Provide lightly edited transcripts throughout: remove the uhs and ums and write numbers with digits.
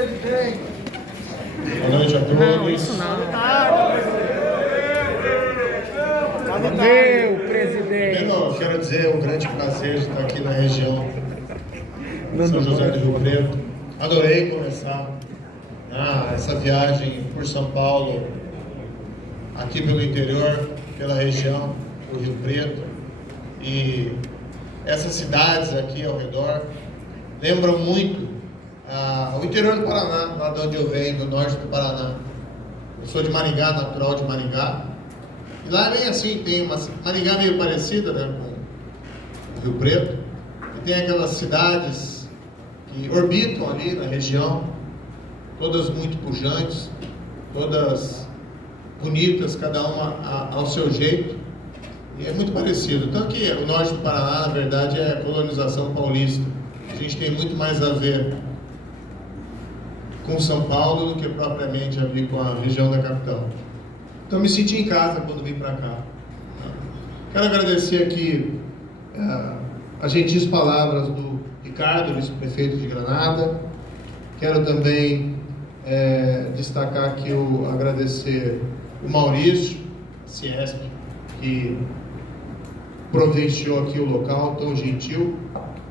Boa noite a todos. Não, isso não. Cadê o presidente? Primeiro, eu quero dizer, é um grande prazer de estar aqui na região de São José do Rio Preto. Adorei começar essa viagem por São Paulo, aqui pelo interior, pela região do Rio Preto. E essas cidades aqui ao redor lembram muito o interior do Paraná, lá de onde eu venho, do norte do Paraná. Eu sou de Maringá, natural de Maringá. E lá é bem assim, tem uma Maringá meio parecida, né, com o Rio Preto. E tem aquelas cidades que orbitam ali na região, todas muito pujantes, todas bonitas, cada uma ao seu jeito. E é muito parecido. Tanto que o norte do Paraná, na verdade, é colonização paulista. A gente tem muito mais a ver com São Paulo do que propriamente a ver com a região da capital. Então me senti em casa quando vim para cá. Quero agradecer aqui as gentis palavras do Ricardo, vice-prefeito de Granada. Quero também destacar aqui, agradecer o Maurício, Ciesp, que providenciou aqui o local tão gentil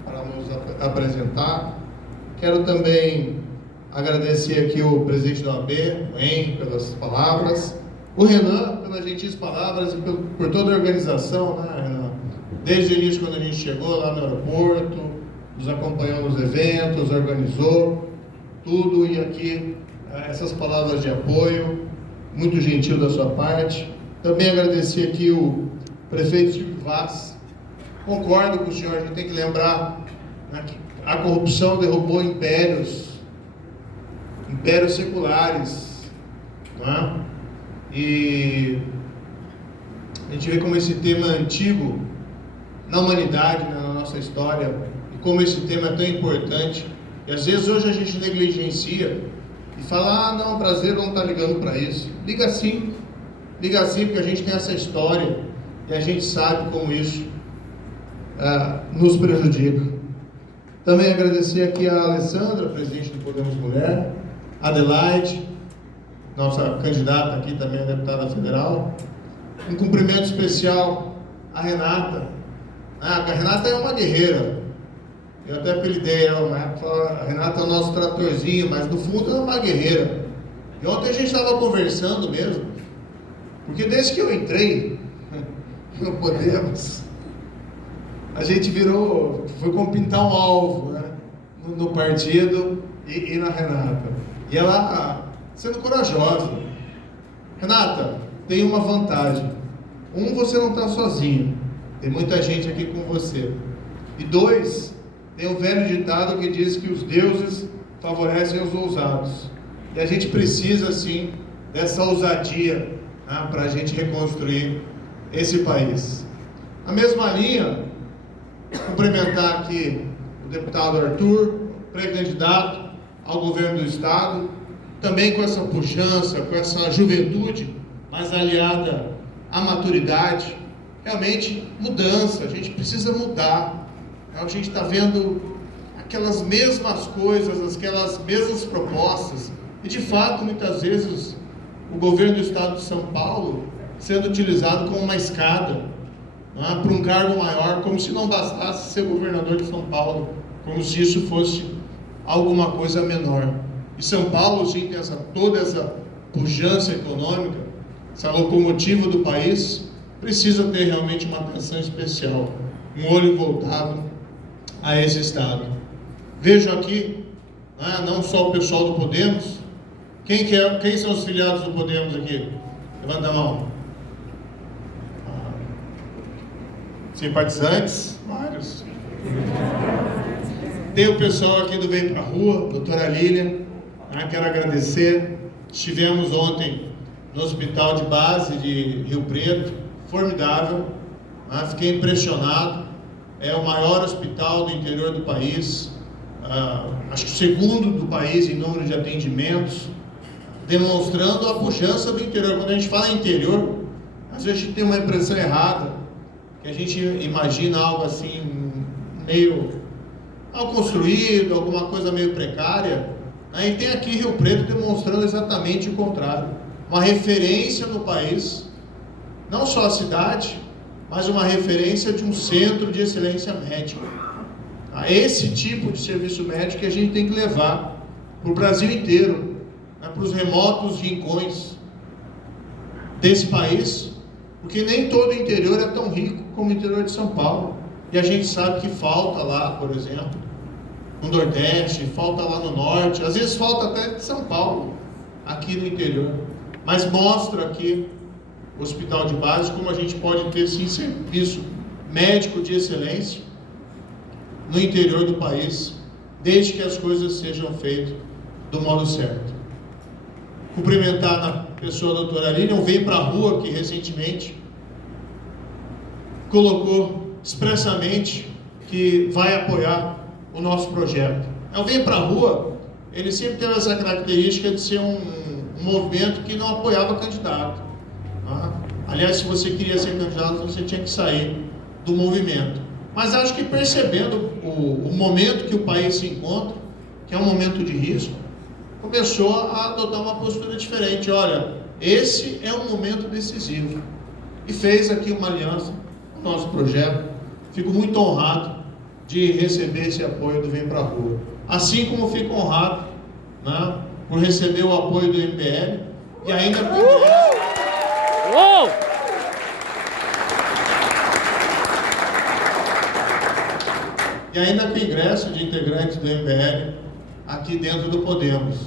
para nos apresentar. Quero também agradecer aqui o presidente da OAB, o Henry, pelas palavras, o Renan, pelas gentis palavras e por toda a organização, né, Renan? Desde o início, quando a gente chegou lá no aeroporto, nos acompanhou nos eventos, organizou tudo, e aqui essas palavras de apoio, muito gentil da sua parte. Também agradecer aqui o prefeito Silvio Vaz. Concordo com o senhor, a gente tem que lembrar, né, que a corrupção derrubou impérios seculares, né? E a gente vê como esse tema é antigo na humanidade, né, na nossa história, e como esse tema é tão importante. E às vezes hoje a gente negligencia e fala, não, o brasileiro não está ligando para isso. Liga sim, porque a gente tem essa história e a gente sabe como isso nos prejudica. Também agradecer aqui a Alessandra, presidente do Podemos Mulher, Adelaide, nossa candidata aqui também a deputada federal. Um cumprimento especial à Renata. A Renata é uma guerreira. Eu até apelidei ela uma época, a Renata é o nosso tratorzinho, mas no fundo ela é uma guerreira. E ontem a gente estava conversando mesmo, porque desde que eu entrei no Podemos, a gente foi como pintar um alvo, né, no partido e na Renata. E ela sendo corajosa. Renata, tem uma vantagem. Você não está sozinho. Tem muita gente aqui com você. E 2, tem um velho ditado que diz que os deuses favorecem os ousados. E a gente precisa, sim, dessa ousadia, né, para a gente reconstruir esse país. Na mesma linha, cumprimentar aqui o deputado Arthur, pré-candidato ao governo do Estado, também com essa pujança, com essa juventude, mas aliada à maturidade. Realmente, mudança, a gente precisa mudar. A gente está vendo aquelas mesmas coisas, aquelas mesmas propostas, e de fato, muitas vezes, o governo do Estado de São Paulo sendo utilizado como uma escada, né, para um cargo maior, como se não bastasse ser governador de São Paulo, como se isso fosse alguma coisa menor. E São Paulo, sim, tem toda essa pujança econômica, essa locomotiva do país, precisa ter realmente uma atenção especial, um olho voltado a esse estado. Vejo aqui, né, não só o pessoal do Podemos. Quem são os filiados do Podemos aqui? Levanta a mão. Simpatizantes? Vários. Tem o pessoal aqui do Vem Pra Rua, doutora Lília, né, quero agradecer. Estivemos ontem no hospital de base de Rio Preto, formidável, né, fiquei impressionado. É o maior hospital do interior do país, acho que o segundo do país em número de atendimentos, demonstrando a pujança do interior. Quando a gente fala interior, às vezes a gente tem uma impressão errada, que a gente imagina algo assim, meio mal construído, alguma coisa meio precária, E tem aqui Rio Preto demonstrando exatamente o contrário. Uma referência no país, não só a cidade, mas uma referência de um centro de excelência médica. Esse tipo de serviço médico que a gente tem que levar para o Brasil inteiro, para os remotos rincões desse país, porque nem todo o interior é tão rico como o interior de São Paulo. E a gente sabe que falta lá, por exemplo, no Nordeste, falta lá no Norte, às vezes falta até de São Paulo, aqui no interior. Mas mostra aqui o hospital de base como a gente pode ter sim serviço médico de excelência no interior do país, desde que as coisas sejam feitas do modo certo. Cumprimentar a pessoa da doutora Lilian, veio para a rua que recentemente colocou expressamente que vai apoiar o nosso projeto. Eu venho para a rua, ele sempre teve essa característica de ser um movimento que não apoiava candidato. Aliás, se você queria ser candidato, você tinha que sair do movimento. Mas acho que percebendo o momento que o país se encontra, que é um momento de risco, começou a adotar uma postura diferente. Olha, esse é um momento decisivo. E fez aqui uma aliança com o nosso projeto. Fico muito honrado de receber esse apoio do Vem Pra Rua. Assim como fico honrado, por receber o apoio do MBL e ainda com o ingresso de integrantes do MBL aqui dentro do Podemos,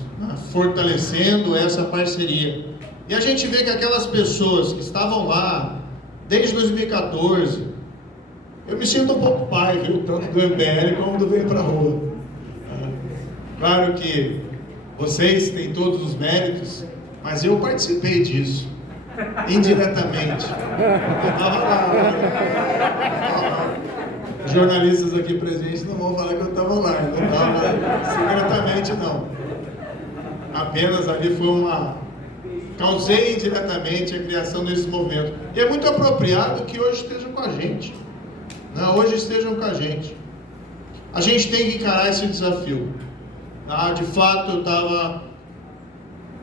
fortalecendo essa parceria. E a gente vê que aquelas pessoas que estavam lá desde 2014, eu me sinto um pouco pai, viu? Tanto do MBL como do Vem Pra Rua. Claro que vocês têm todos os méritos, mas eu participei disso, indiretamente. Eu estava lá. Os jornalistas aqui presentes não vão falar que eu estava lá, eu não estava secretamente, não. Apenas ali foi causei indiretamente a criação desse movimento. E é muito apropriado que hoje estejam com a gente. Hoje estejam com a gente. A gente tem que encarar esse desafio. De fato, eu estava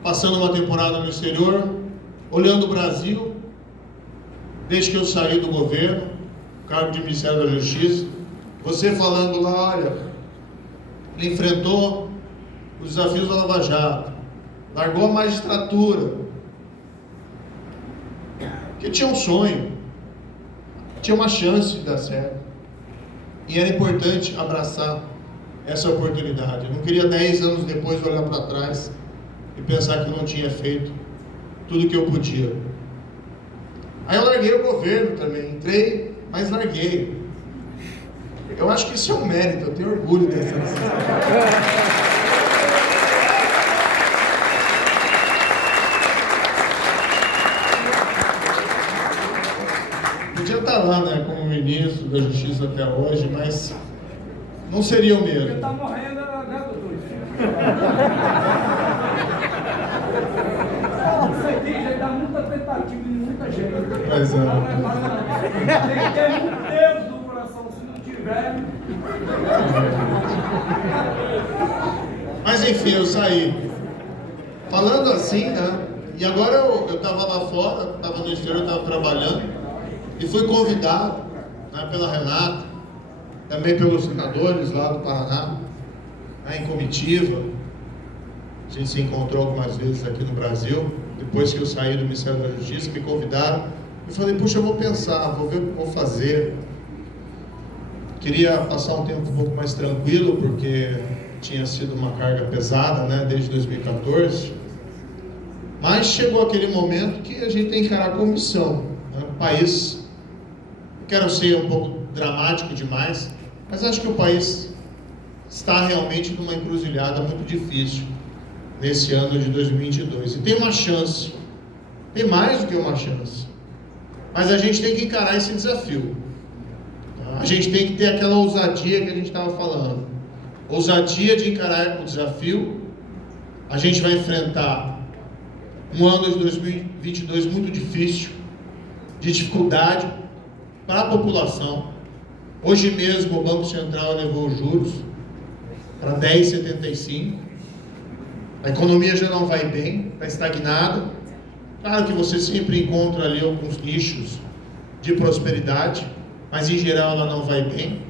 passando uma temporada no exterior, olhando o Brasil, desde que eu saí do governo, cargo de Ministério da Justiça. Você falando lá, olha, ele enfrentou os desafios da Lava Jato, largou a magistratura, porque tinha um sonho, tinha uma chance de dar certo. E era importante abraçar essa oportunidade. Eu não queria 10 anos depois olhar para trás e pensar que não tinha feito tudo que eu podia. Aí eu larguei o governo também, entrei, mas larguei. Eu acho que isso é um mérito, eu tenho orgulho dessa decisão. Podia estar lá, como ministro da Justiça até hoje, mas não seria o mesmo. Porque está morrendo, né, doutor? Isso aqui já dá muita tentativa de muita gente. Pois é. Tem que ter muito Deus no coração, se não tiver. Mas enfim, eu saí. Falando assim, e agora eu estava lá fora, estava no exterior, estava trabalhando, e fui convidado pela Renata, também pelos senadores lá do Paraná, em comitiva. A gente se encontrou algumas vezes aqui no Brasil, depois que eu saí do Ministério da Justiça, me convidaram. Eu falei, puxa, eu vou pensar, vou ver o que vou fazer. Queria passar um tempo um pouco mais tranquilo, porque tinha sido uma carga pesada, desde 2014. Mas chegou aquele momento que a gente tem que encarar como missão. O país, não quero ser um pouco dramático demais, mas acho que o país está realmente numa encruzilhada muito difícil nesse ano de 2022. E tem uma chance, tem mais do que uma chance, mas a gente tem que encarar esse desafio. A gente tem que ter aquela ousadia que a gente estava falando, ousadia de encarar o desafio. A gente vai enfrentar um ano de 2022 muito difícil, de dificuldade para a população. Hoje mesmo o Banco Central elevou os juros para 10,75. A economia já não vai bem, está estagnada. Claro que você sempre encontra ali alguns nichos de prosperidade, mas em geral ela não vai bem.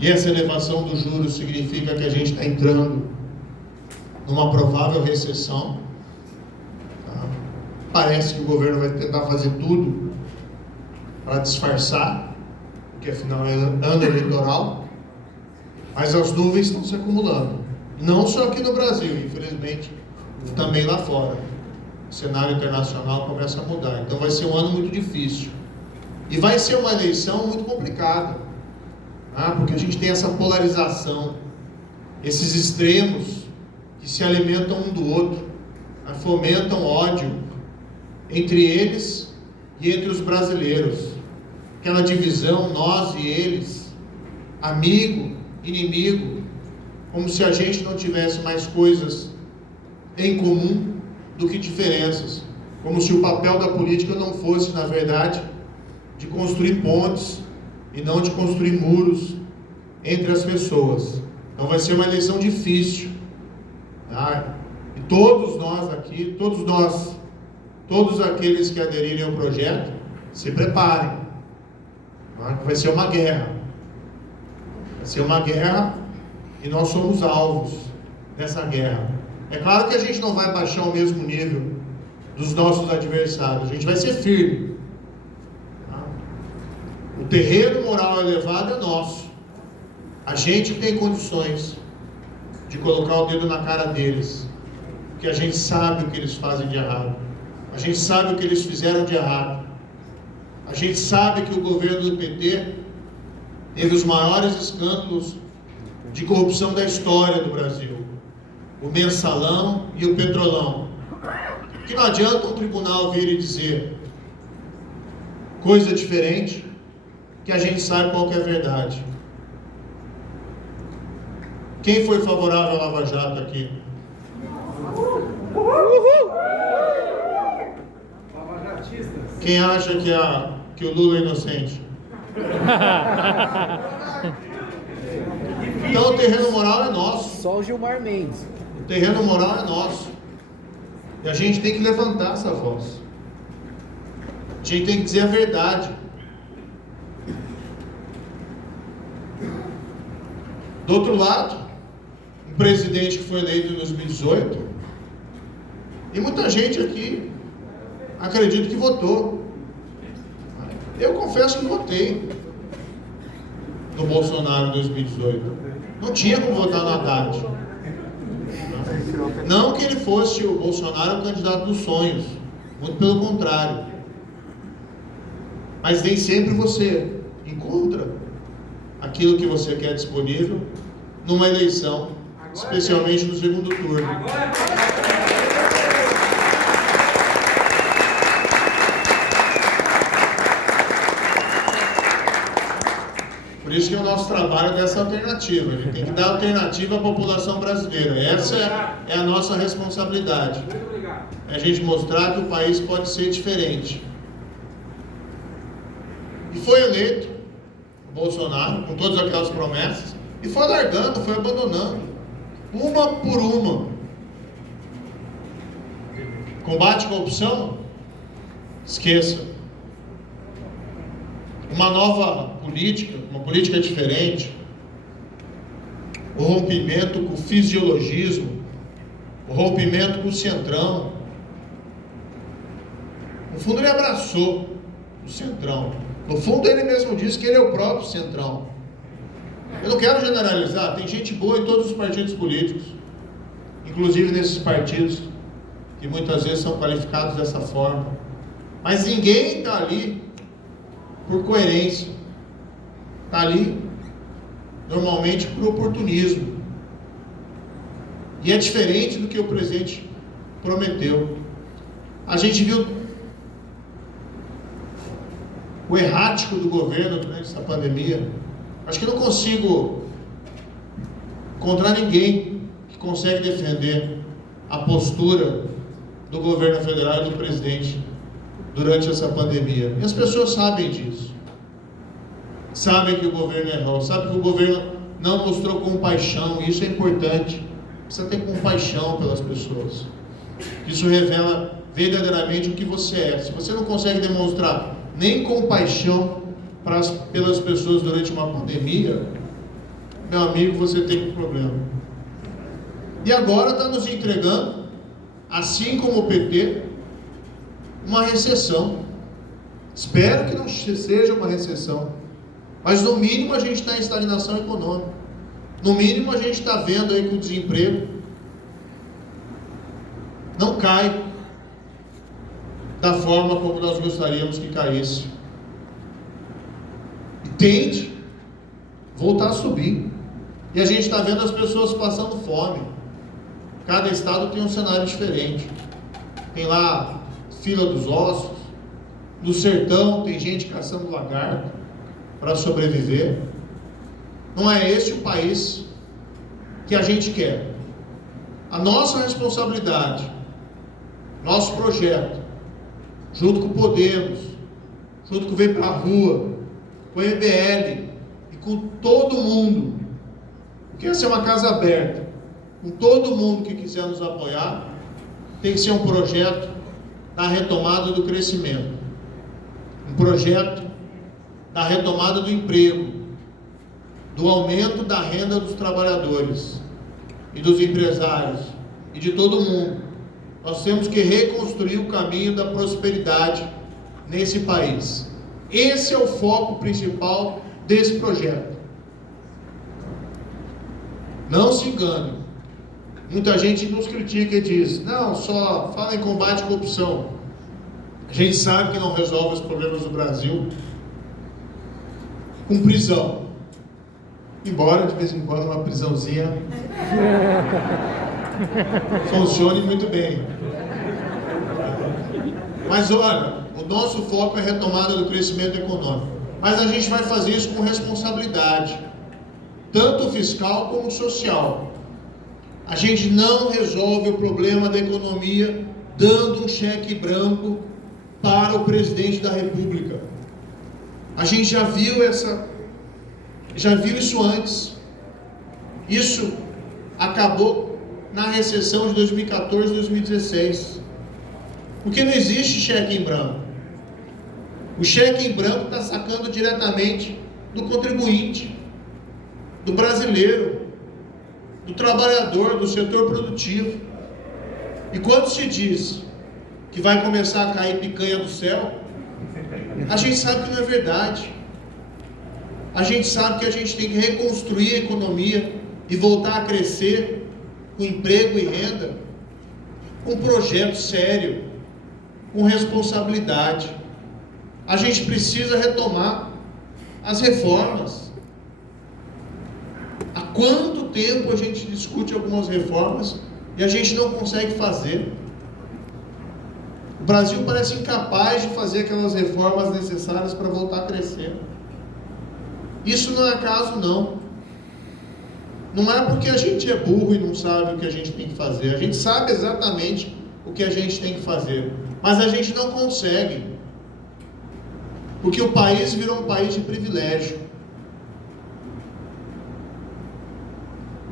E essa elevação dos juros significa que a gente está entrando numa provável recessão. Tá? Parece que o governo vai tentar fazer tudo para disfarçar, porque afinal é ano eleitoral, mas as nuvens estão se acumulando. Não só aqui no Brasil, infelizmente, também lá fora. O cenário internacional começa a mudar. Então vai ser um ano muito difícil. E vai ser uma eleição muito complicada. Porque a gente tem essa polarização, esses extremos que se alimentam um do outro, fomentam ódio entre eles e entre os brasileiros. Aquela divisão, nós e eles, amigo, inimigo, como se a gente não tivesse mais coisas em comum do que diferenças, como se o papel da política não fosse, na verdade, de construir pontes e não de construir muros entre as pessoas. Então vai ser uma eleição difícil, tá? E todos nós aqui, todos aqueles que aderirem ao projeto, se preparem, tá? Vai ser uma guerra. Vai ser uma guerra e nós somos alvos dessa guerra. É claro que a gente não vai baixar o mesmo nível dos nossos adversários, a gente vai ser firme. Tá? O terreno moral elevado é nosso. A gente tem condições de colocar o dedo na cara deles, porque a gente sabe o que eles fazem de errado, a gente sabe o que eles fizeram de errado, a gente sabe que o governo do PT teve os maiores escândalos de corrupção da história do Brasil, o mensalão e o petrolão, que não adianta um tribunal vir e dizer coisa diferente, que a gente sabe qual que é a verdade. Quem foi favorável à Lava Jato aqui? Quem acha que o Lula é inocente? Então o terreno moral é nosso. Só o Gilmar Mendes. O terreno moral é nosso. E a gente tem que levantar essa voz. A gente tem que dizer a verdade. Do outro lado, um presidente que foi eleito em 2018, e muita gente aqui acredita que votou. Eu confesso que votei no Bolsonaro em 2018. Não tinha como votar no Haddad. Não que ele fosse o Bolsonaro o candidato dos sonhos, muito pelo contrário. Mas nem sempre você encontra aquilo que você quer disponível numa eleição, especialmente no segundo turno. Por isso que o nosso trabalho é dessa alternativa. A gente tem que dar alternativa à população brasileira. Essa é a nossa responsabilidade. É a gente mostrar que o país pode ser diferente. E foi eleito o Bolsonaro, com todas aquelas promessas, e foi largando, foi abandonando, uma por uma. Combate à corrupção? Esqueça. Uma nova política, uma política diferente, o rompimento com o fisiologismo, o rompimento com o centrão. No fundo ele abraçou o centrão. No fundo ele mesmo disse que ele é o próprio centrão. Eu não quero generalizar, tem gente boa em todos os partidos políticos, inclusive nesses partidos que muitas vezes são qualificados dessa forma. Mas ninguém está ali por coerência, está ali normalmente por oportunismo. E é diferente do que o presidente prometeu. A gente viu o errático do governo durante essa pandemia. Acho que não consigo encontrar ninguém que consegue defender a postura do governo federal e do presidente durante essa pandemia. E as pessoas sabem disso. Sabem que o governo errou, sabem que o governo não mostrou compaixão, e isso é importante. precisa ter compaixão pelas pessoas. Isso revela verdadeiramente o que você é. Se você não consegue demonstrar nem compaixão pelas pessoas durante uma pandemia, meu amigo, você tem um problema. E agora está nos entregando, assim como o PT, uma recessão. Espero que não seja uma recessão, mas no mínimo a gente está em estagnação econômica. No mínimo a gente está vendo aí que o desemprego não cai da forma como nós gostaríamos que caísse. E tende a voltar a subir. E a gente está vendo as pessoas passando fome. Cada estado tem um cenário diferente. Tem lá fila dos ossos. No sertão tem gente caçando lagarto para sobreviver. Não é esse o país que a gente quer. A nossa responsabilidade, nosso projeto, junto com o Podemos, junto com o Vem Pra Rua, com o MBL e com todo mundo, porque essa é uma casa aberta, com todo mundo que quiser nos apoiar, tem que ser um projeto da retomada do crescimento, um projeto da retomada do emprego, do aumento da renda dos trabalhadores e dos empresários e de todo mundo. Nós temos que reconstruir o caminho da prosperidade nesse país. Esse é o foco principal desse projeto. Não se engane. Muita gente nos critica e diz: não, só fala em combate à corrupção. A gente sabe que não resolve os problemas do Brasil com prisão. Embora de vez em quando uma prisãozinha funcione muito bem. Mas olha, o nosso foco é a retomada do crescimento econômico. Mas a gente vai fazer isso com responsabilidade, tanto fiscal como social. A gente não resolve o problema da economia dando um cheque branco para o presidente da República. A gente já viu isso antes. Isso acabou na recessão de 2014 e 2016. Porque não existe cheque em branco. O cheque em branco está sacando diretamente do contribuinte, do brasileiro, do trabalhador, do setor produtivo. E quando se diz que vai começar a cair picanha do céu, a gente sabe que não é verdade. A gente sabe que a gente tem que reconstruir a economia e voltar a crescer com emprego e renda, com um projeto sério, com responsabilidade. A gente precisa retomar as reformas. Há quanto tempo a gente discute algumas reformas e a gente não consegue fazer? O Brasil parece incapaz de fazer aquelas reformas necessárias para voltar a crescer. Isso não é acaso, não. Não é porque a gente é burro e não sabe o que a gente tem que fazer. A gente sabe exatamente o que a gente tem que fazer, mas a gente não consegue, porque o país virou um país de privilégio.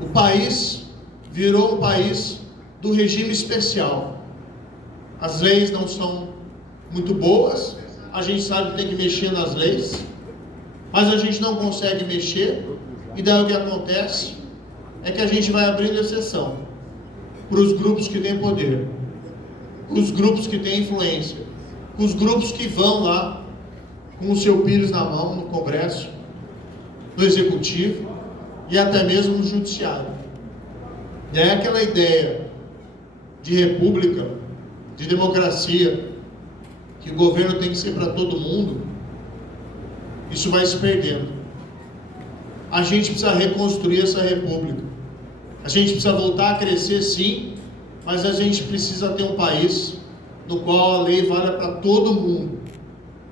O país virou um país do regime especial. As leis não são muito boas, a gente sabe que tem que mexer nas leis, mas a gente não consegue mexer, e daí o que acontece é que a gente vai abrindo exceção para os grupos que têm poder, para os grupos que têm influência, para os grupos que vão lá com o seu pires na mão no Congresso, no Executivo e até mesmo no Judiciário. E é aquela ideia de república, de democracia, que o governo tem que ser para todo mundo, isso vai se perdendo. A gente precisa reconstruir essa república. A gente precisa voltar a crescer, sim, mas a gente precisa ter um país no qual a lei valha para todo mundo,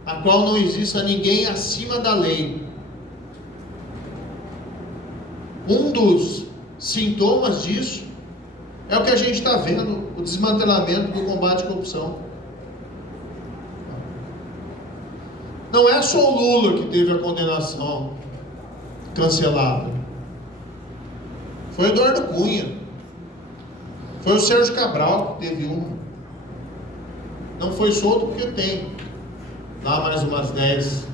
a qual não exista ninguém acima da lei. Um dos sintomas disso é o que a gente está vendo, o desmantelamento do combate à corrupção. Não é só o Lula que teve a condenação cancelada. Foi Eduardo Cunha, Foi o Sérgio Cabral que teve uma. Não foi solto porque tem lá mais umas 10.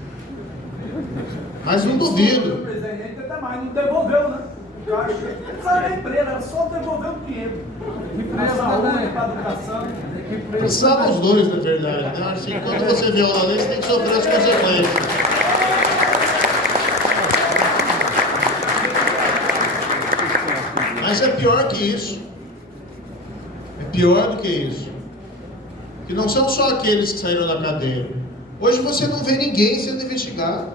Mas não duvido. O presidente até mais, não devolveu, né? O caixa saiu da empresa, era só devolver o dinheiro. Para saúde, para educação. Precisava os dois, na verdade, né? Assim, quando você viola a lei, você tem que sofrer as consequências. Mas é pior que isso. É pior do que isso. Que não são só aqueles que saíram da cadeia. Hoje você não vê ninguém sendo investigado.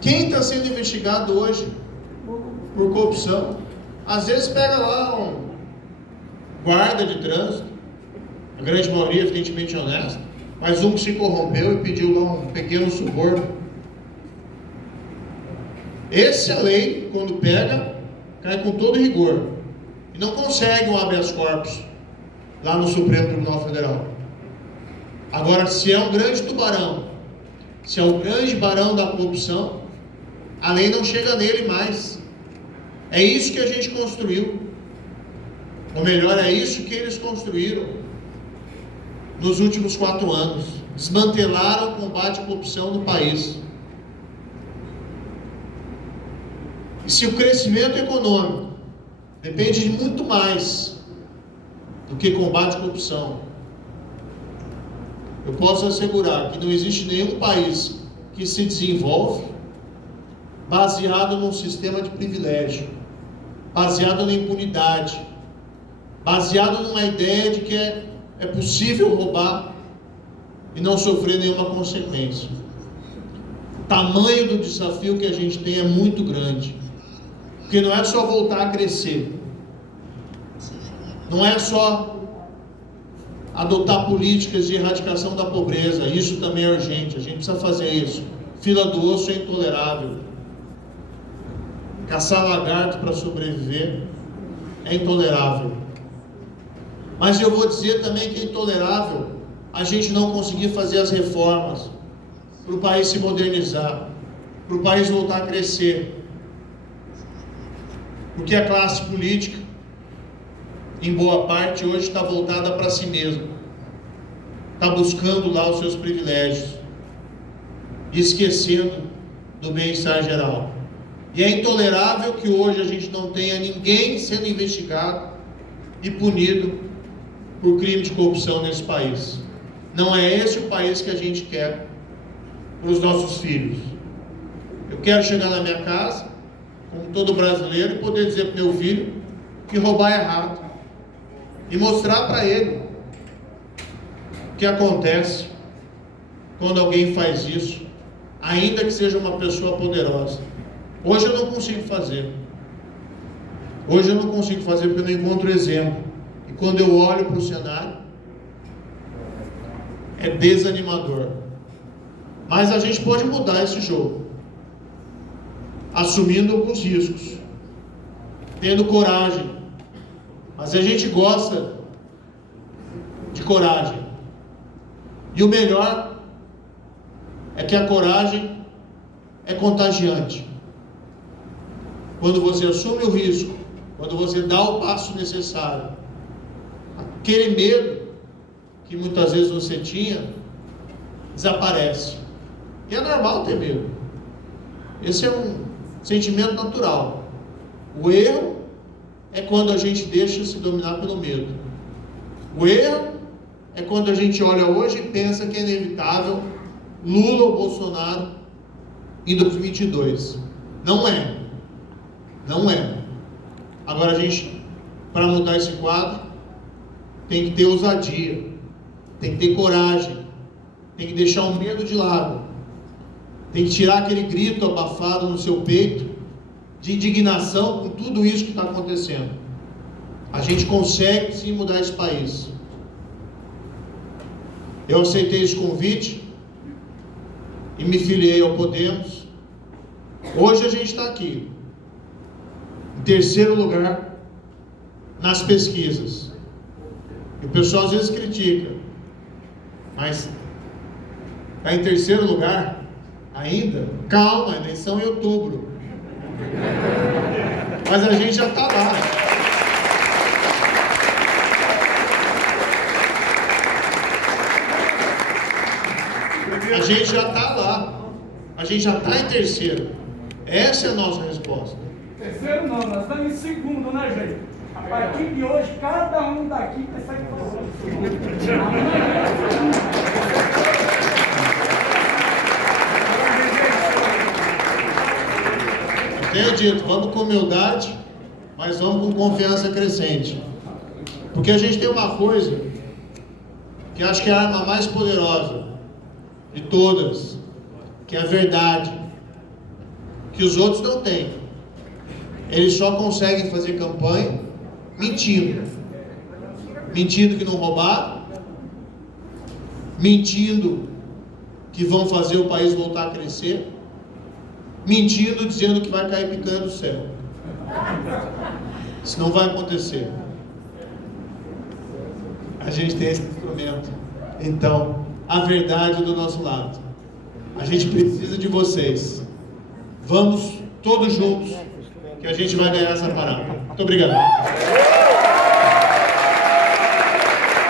Quem está sendo investigado hoje por corrupção? Às vezes pega lá um guarda de trânsito, a grande maioria evidentemente honesta, mas um que se corrompeu e pediu lá um pequeno suborno. Esse a lei, quando pega, cai com todo rigor. E não consegue um habeas corpus lá no Supremo Tribunal Federal. Agora, se é um grande tubarão, se é o grande barão da corrupção, a lei não chega nele mais. É isso que a gente construiu. Ou melhor, é isso que eles construíram nos últimos 4 anos. Desmantelaram o combate à corrupção no país. E se o crescimento econômico depende de muito mais do que combate à corrupção, eu posso assegurar que não existe nenhum país que se desenvolve baseado num sistema de privilégio, baseado na impunidade, baseado numa ideia de que é possível roubar e não sofrer nenhuma consequência. O tamanho do desafio que a gente tem é muito grande, porque não é só voltar a crescer, não é só adotar políticas de erradicação da pobreza, isso também é urgente, a gente precisa fazer isso. Fila do osso é intolerável. Caçar lagarto para sobreviver é intolerável. Mas eu vou dizer também que é intolerável a gente não conseguir fazer as reformas para o país se modernizar, para o país voltar a crescer. Porque a classe política, em boa parte, hoje está voltada para si mesma. Está buscando lá os seus privilégios, esquecendo do bem-estar geral. E é intolerável que hoje a gente não tenha ninguém sendo investigado e punido por crime de corrupção nesse país. Não é esse o país que a gente quer para os nossos filhos. Eu quero chegar na minha casa, como todo brasileiro, e poder dizer para o meu filho que roubar é errado. E mostrar para ele o que acontece quando alguém faz isso, ainda que seja uma pessoa poderosa. Hoje eu não consigo fazer. Hoje eu não consigo fazer porque eu não encontro exemplo. E quando eu olho para o cenário, é desanimador. Mas a gente pode mudar esse jogo, assumindo alguns riscos, tendo coragem. Mas a gente gosta de coragem. E o melhor é que a coragem é contagiante. Quando você assume o risco, quando você dá o passo necessário, aquele medo que muitas vezes você tinha desaparece. E é normal ter medo. Esse é um sentimento natural. O erro é quando a gente deixa se dominar pelo medo. O erro é quando a gente olha hoje e pensa que é inevitável Lula ou Bolsonaro em 2022. Não é. Não é. Agora a gente, para mudar esse quadro, tem que ter ousadia, tem que ter coragem, tem que deixar o medo de lado, tem que tirar aquele grito abafado no seu peito de indignação com tudo isso que está acontecendo. A gente consegue sim mudar esse país. Eu aceitei esse convite e me filiei ao Podemos. Hoje a gente está aqui, em terceiro lugar nas pesquisas. E o pessoal às vezes critica, mas está em terceiro lugar ainda? Calma, eleição em outubro. Mas a gente já está lá. gente já está lá. A gente já está em terceiro. Essa é a nossa resposta. Terceiro não, nós estamos em segundo, né, gente? A partir de hoje, cada um daqui vai sair falando. Eu tenho dito, vamos com humildade, mas vamos com confiança crescente. Porque a gente tem uma coisa que acho que é a arma mais poderosa de todas, que é a verdade, que os outros não têm. Eles só conseguem fazer campanha mentindo. Mentindo que não roubaram, mentindo que vão fazer o país voltar a crescer, mentindo dizendo que vai cair picanha do céu. Isso não vai acontecer. A gente tem esse instrumento. Então, a verdade do nosso lado. A gente precisa de vocês. Vamos todos juntos, que a gente vai ganhar essa parada. Muito obrigado.